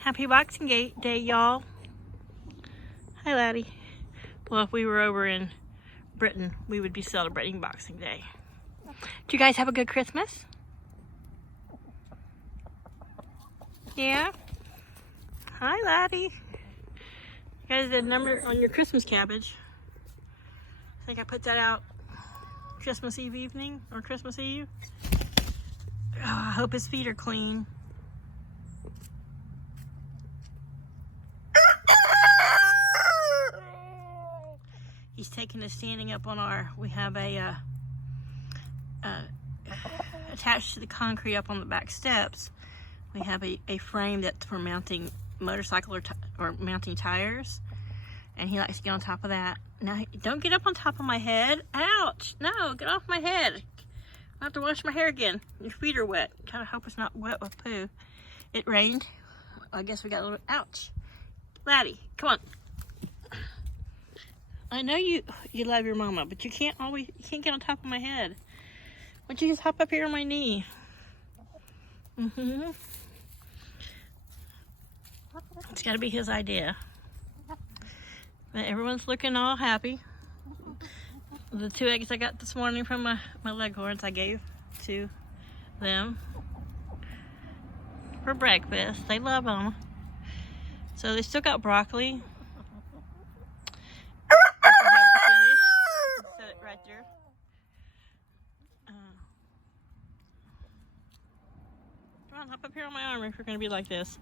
Happy Boxing Day, y'all. Hi, laddie. Well, if we were over in Britain, we would be celebrating Boxing Day. Did you guys have a good Christmas? Yeah? Hi, laddie. You guys did a number on your Christmas cabbage. I think I put that out Christmas Eve evening or Christmas Eve. Oh, I hope his feet are clean. He's taking a standing up on our, we have a, attached to the concrete up on the back steps, we have a frame that's for mounting motorcycle or mounting tires. And he likes to get on top of that. Now, don't get up on top of my head. Ouch! No, get off my head. I have to wash my hair again. Your feet are wet. Kind of hope it's not wet with poo. It rained. I guess we got a little bit. Ouch. Laddie, come on. I know you love your mama, but you can't get on top of my head. Why don't you just hop up here on my knee? It's got to be his idea. But everyone's looking all happy. The 2 eggs I got this morning from my leghorns I gave to them for breakfast. They love them. So they still got broccoli. Set it right there. Come on, hop up here on my arm if you're going to be like this.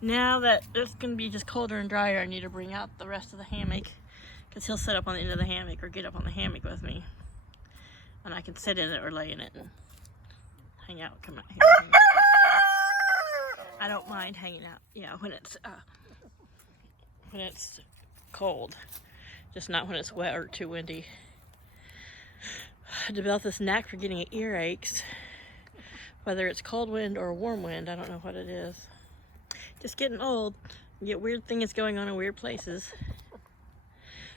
Now that it's going to be just colder and drier, I need to bring out the rest of the hammock, because he'll sit up on the end of the hammock or get up on the hammock with me. And I can sit in it or lay in it and hang out. Come out here. I don't mind hanging out, when it's cold. Just not when it's wet or too windy. I developed this knack for getting earaches. Whether it's cold wind or warm wind, I don't know what it is. Just getting old. You get weird things going on in weird places.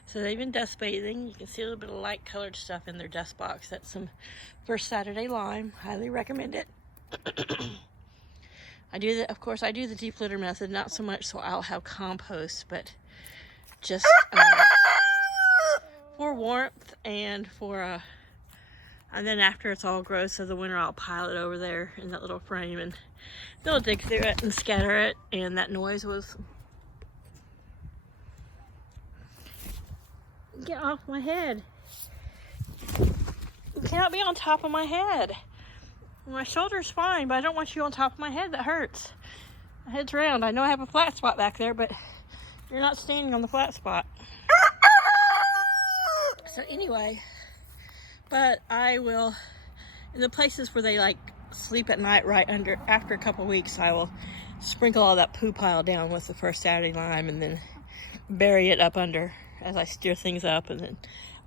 So they've been dust bathing. You can see a little bit of light colored stuff in their dust box. That's some First Saturday Lime. Highly recommend it. Of course, I do the deep litter method, not so much so I'll have compost, but just for warmth and for and then after it's all gross of the winter, I'll pile it over there in that little frame and they'll dig through it and scatter it. And that noise was... Get off my head. You cannot be on top of my head. My shoulder's fine, but I don't want you on top of my head. That hurts. My head's round. I know I have a flat spot back there, but you're not standing on the flat spot. So anyway... But I will, in the places where they like sleep at night right under, after a couple weeks, I will sprinkle all that poo pile down with the First Saturday Lime and then bury it up under as I stir things up, and then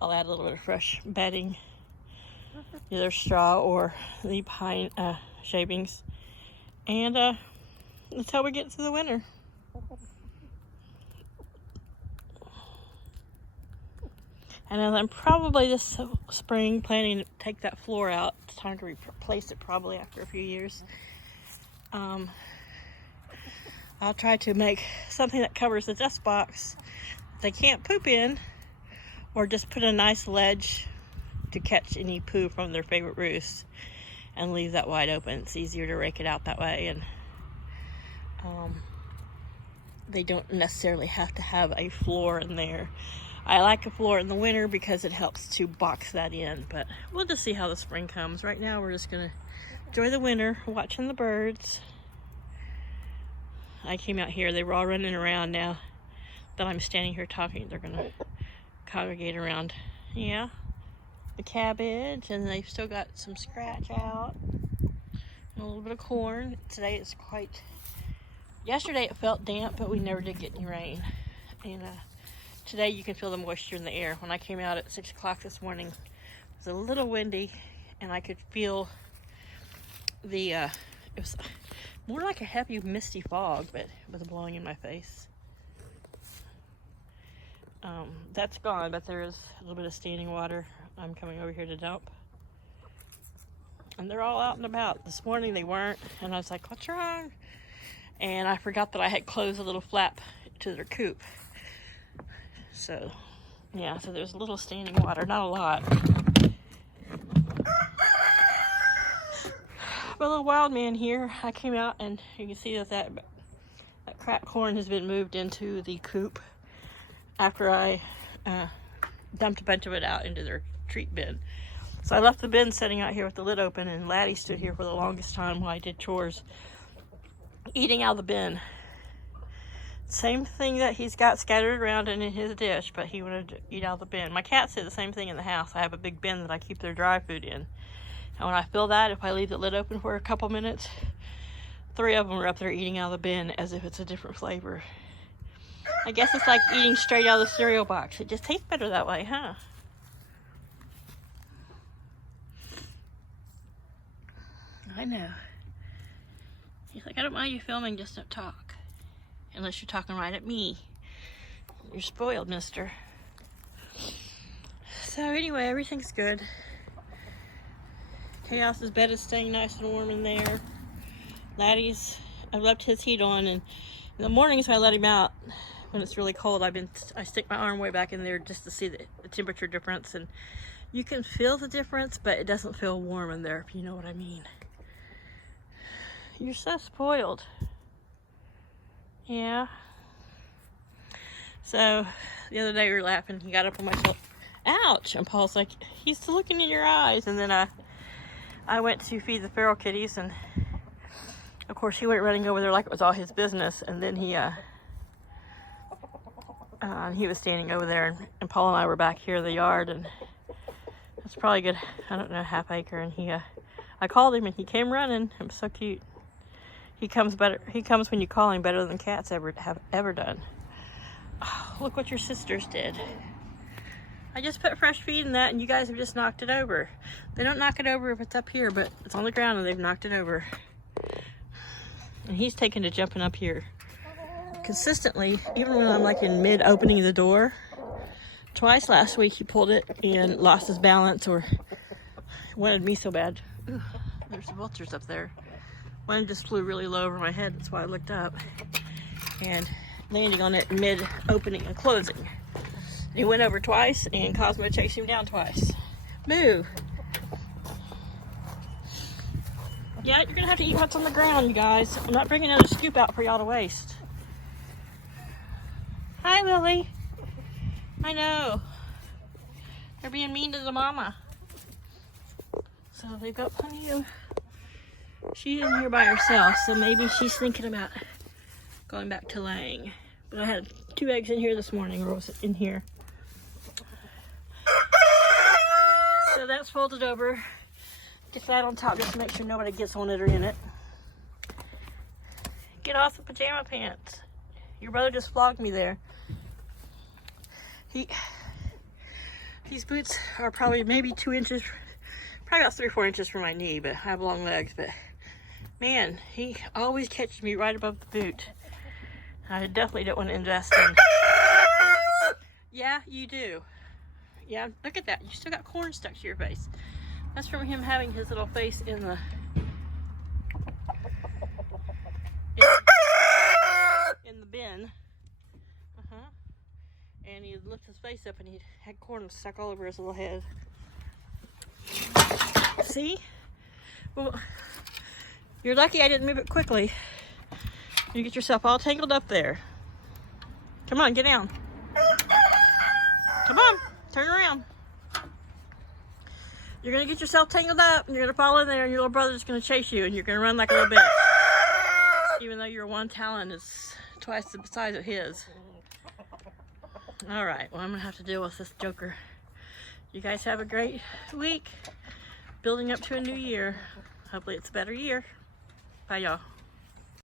I'll add a little bit of fresh bedding, either straw or the pine shavings. And that's how we get through the winter. And I'm probably this spring planning to take that floor out. It's time to replace it probably after a few years. I'll try to make something that covers the dust box they can't poop in, or just put a nice ledge to catch any poo from their favorite roost and leave that wide open. It's easier to rake it out that way, and they don't necessarily have to have a floor in there. I like a floor in the winter because it helps to box that in, but we'll just see how the spring comes. Right now we're just gonna enjoy the winter, watching the birds. I came out here, they were all running around. Now that I'm standing here talking, they're gonna congregate around, the cabbage, and they've still got some scratch out and a little bit of corn. Today it's yesterday it felt damp, but we never did get any rain. And today you can feel the moisture in the air. When I came out at 6 o'clock this morning, it was a little windy, and I could feel it was more like a heavy misty fog, but it was blowing in my face. That's gone, but there is a little bit of standing water I'm coming over here to dump. And they're all out and about. This morning they weren't, and I was like, what's wrong? and I forgot that I had closed a little flap to their coop. So, yeah, so there's a little standing water, not a lot. But a little wild man here, I came out and you can see that cracked corn has been moved into the coop after I dumped a bunch of it out into their treat bin. So I left the bin sitting out here with the lid open, and Laddie stood here for the longest time while I did chores, eating out of the bin. Same thing that he's got scattered around in his dish, but he wanted to eat out of the bin. My cats did the same thing in the house. I have a big bin that I keep their dry food in. And when I fill that, if I leave the lid open for a couple minutes, 3 of them are up there eating out of the bin as if it's a different flavor. I guess it's like eating straight out of the cereal box. It just tastes better that way, huh? I know. He's like, I don't mind you filming, just don't talk. Unless you're talking right at me. You're spoiled, mister. So anyway, everything's good. Chaos's bed is staying nice and warm in there. Laddie's, I've left his heat on, and in the mornings I let him out when it's really cold. I stick my arm way back in there just to see the temperature difference, and you can feel the difference, but it doesn't feel warm in there, if you know what I mean. You're so spoiled. Yeah. So the other day we were laughing. He got up on my shoulder. Ouch! And Paul's like, he's still looking in your eyes. And then I went to feed the feral kitties, and of course he went running over there like it was all his business. And then he was standing over there, and Paul and I were back here in the yard, and it's probably a good, I don't know, half acre. And I called him, and he came running. It was so cute. He comes when you call him better than cats have ever done. Oh, look what your sisters did. I just put fresh feed in that, and you guys have just knocked it over. They don't knock it over if it's up here, but it's on the ground and they've knocked it over. And he's taken to jumping up here consistently, even when I'm like in mid opening the door. Twice last week he pulled it and lost his balance, or wanted me so bad. Ugh, there's the vultures up there. One just flew really low over my head, that's why I looked up, and landing on it mid opening and closing. He went over twice, and Cosmo chased him down twice. Move. Yeah, you're gonna have to eat what's on the ground, you guys. I'm not bringing another scoop out for y'all to waste. Hi, Lily. I know. They're being mean to the mama. So they've got plenty of... She's in here by herself, so maybe she's thinking about going back to laying. But I had 2 eggs in here this morning, or was it in here? So that's folded over. Get that on top just to make sure nobody gets on it or in it. Get off the pajama pants. Your brother just flogged me there. These boots are probably maybe 2 inches, probably about 3 or 4 inches from my knee, but I have long legs. But man, he always catches me right above the boot. I definitely don't want to invest in. Yeah, you do. Yeah, look at that. You still got corn stuck to your face. That's from him having his little face in the bin. And he lifted his face up, and he had corn stuck all over his little head. See? Well, you're lucky I didn't move it quickly. You get yourself all tangled up there. Come on, get down. Come on, turn around. You're gonna get yourself tangled up, and you're gonna fall in there, and your little brother's gonna chase you, and you're gonna run like a little bitch. Even though your one talon is twice the size of his. All right, well, I'm gonna have to deal with this joker. You guys have a great week. Building up to a new year. Hopefully it's a better year. Bye, y'all.